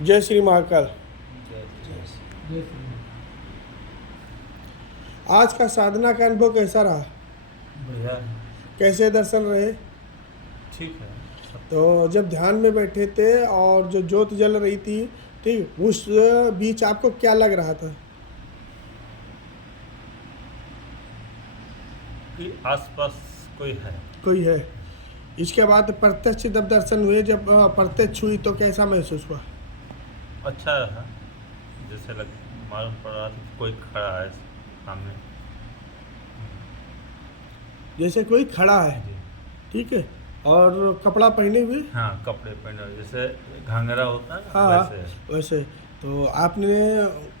जय श्री महाकाल। जय श्री। आज का साधना का अनुभव कैसा रहा? बढ़िया है, कैसे दर्शन रहे? ठीक है। तो जब ध्यान में बैठे थे और जो ज्योत जल रही थी, ठीक, उस बीच आपको क्या लग रहा था? कि आसपास कोई है। कोई है। इसके बाद प्रत्यक्ष जब दर्शन हुए, जब प्रत्यक्ष हुई तो कैसा महसूस हुआ? अच्छा है, जैसे मालूम पड़ रहा था कि कोई खड़ा है सामने। जैसे कोई खड़ा है, जी। ठीक है, और कपड़ा पहने हुए? हाँ, कपड़े पहने हुए, जैसे घाघरा होता है ना, हाँ, वैसे। वैसे। तो आपने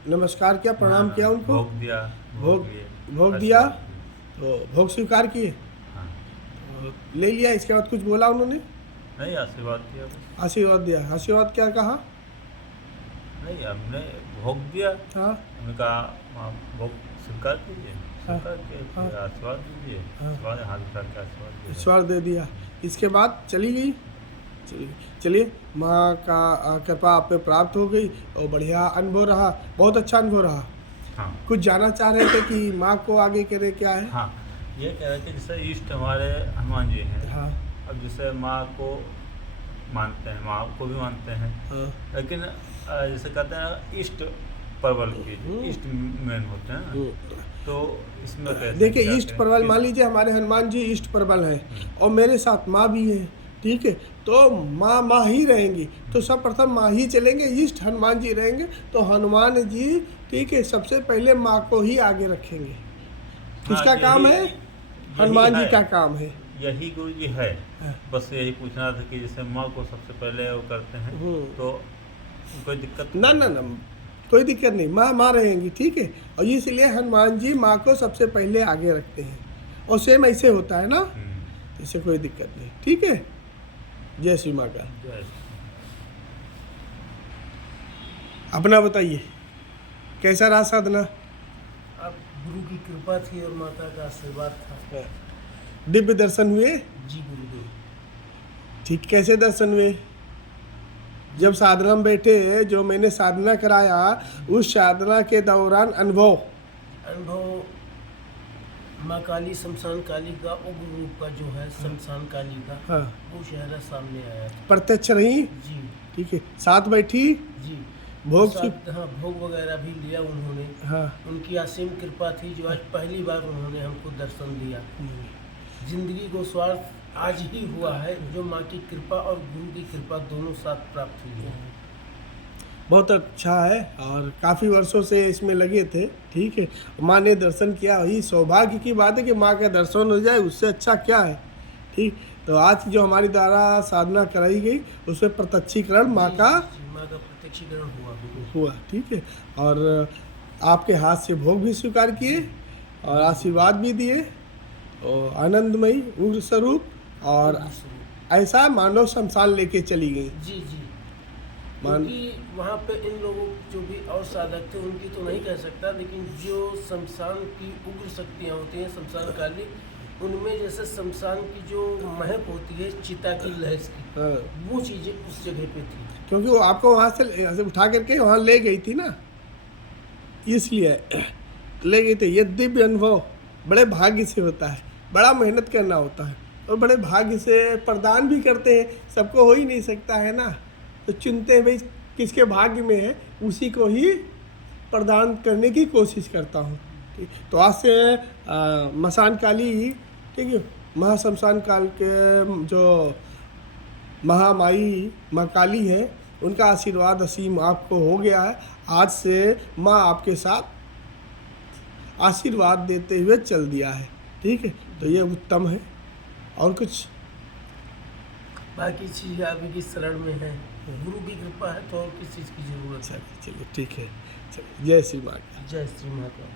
नमस्कार किया, प्रणाम हाँ, किया उनको? भोग दिया। भोग लिए, भोग दिया, आशीर्वाद दिए। तो भोग स्वीकार किए, हाँ, तो ले लिया। इसके बाद कुछ बोला उन्होंने? नहीं, आशीर्वाद दिया बस। आशीर्वाद दिया। आशीर्वाद क्या कहा? नहीं, हमने भोग दिया। हाँ, हमने कहा आप भोग स्वीकार कीजिए, स्वीकार किए, हाँ, फिर आशीर्वाद दीजिए। हाँ। आशीर्वाद हाथ उठा के आशीर्वाद दीजिए। ईश्वर दे दिया। इसके बाद चली गई। चलिए, माँ का कृपा आप पे प्राप्त हो गई और बढ़िया अनुभव रहा, बहुत अच्छा अनुभव रहा। हाँ, कुछ जानना चाह रहे थे कि माँ को आगे करे क्या है? हाँ, ये कह रहे थे जैसे इष्ट हमारे हनुमान जी हैं। हाँ, अब जैसे माँ को मानते हैं, माँ को भी मानते हैं, हाँ, लेकिन जैसे कहते हैं इष्ट परवल की इष्ट मेन होते हैं, तो इसमें कैसे देखिए, क्या इष्ट करें? परवल, मान लीजिए हमारे हनुमान जी इष्ट परवल हैं और मेरे साथ माँ भी है, ठीक है, तो माँ माँ ही रहेंगी, तो सब प्रथम माँ ही चलेंगे, इष्ट हनुमान जी रहेंगे, तो हनुमान जी, ठीक है, सबसे पहले माँ को ही आगे रखेंगे। किसका काम है? हनुमान जी का काम है। यही गुरु जी है। हाँ। बस यही पूछना था कि जैसे माँ को सबसे पहले वो करते हैं, तो कोई दिक्कत ना ना ना, कोई दिक्कत नहीं, माँ माँ रहेंगी, ठीक है, और इसलिए हनुमान जी माँ को सबसे पहले आगे रखते हैं, और सेम ऐसे होता है ना, इससे कोई दिक्कत नहीं, ठीक है। जय श्री माँ का। जय। अपना बताइए, कैसा रहा साधना? अब गुरु की कृपा थी और माता का आशीर्वाद था। दिव्य दर्शन हुए? जी गुरुदेव। ठीक, कैसे दर्शन हुए? जब साधना में बैठे, जो मैंने साधना कराया, उस साधना के दौरान अनुभव माँ काली, शमशान काली का उग्र रूप का जो है, शमशान काली का, हाँ, वो चेहरा सामने आया था। प्रत्यक्ष रही, जी ठीक है, साथ बैठी, जी। भोग हाँ, भोग वगैरह भी लिया उन्होंने। हाँ, उनकी असीम कृपा थी जो आज पहली बार उन्होंने हमको दर्शन दिया। जिंदगी को स्वार्थ आज ही हुआ है, जो माँ की कृपा और गुरु की कृपा दोनों साथ प्राप्त हुई है। बहुत अच्छा है, और काफ़ी वर्षों से इसमें लगे थे, ठीक है, माँ ने दर्शन किया, वही सौभाग्य की बात है कि माँ का दर्शन हो जाए, उससे अच्छा क्या है, ठीक। तो आज जो हमारी द्वारा साधना कराई गई, उसमें प्रत्यक्षीकरण माँ का माँ का प्रत्यक्षीकरण हुआ, ठीक है, और आपके हाथ से भोग भी स्वीकार किए और आशीर्वाद भी दिए, और आनंदमयी उग्र स्वरूप, और ऐसा मानव शमशान लेके चली गई। जी जी। क्योंकि वहाँ पे इन लोगों जो भी और साधक थे, उनकी तो नहीं कह सकता, लेकिन जो शमशान की उग्र शक्तियाँ होती हैं, शमशान काली, उनमें जैसे शमशान की जो महक होती है चिता की लहस की, वो चीज़ें उस जगह पे थी। क्योंकि वो आपको वहाँ से उठा करके वहाँ ले गई थी ना, इसलिए ले गई थी। ये दिव्य अनुभव बड़े भाग्य से होता है, बड़ा मेहनत करना होता है, और बड़े भाग्य से प्रदान भी करते हैं, सबको हो ही नहीं सकता है ना, तो चुनते हैं भाई किसके भाग्य में है, उसी को ही प्रदान करने की कोशिश करता हूँ, ठीक। तो आज से मसान काली, ठीक है, महाशमशान काल के जो महामाई माँ काली है, उनका आशीर्वाद असीम आपको हो गया है। आज से माँ आपके साथ आशीर्वाद देते हुए चल दिया है, ठीक है, तो ये उत्तम है। और कुछ बाकी चीज़ अभी की शरण में है, गुरु की कृपा है तो और किस चीज़ की जरूरत है। चलिए, ठीक है, चलिए, जय श्री माँ। जय श्री माता।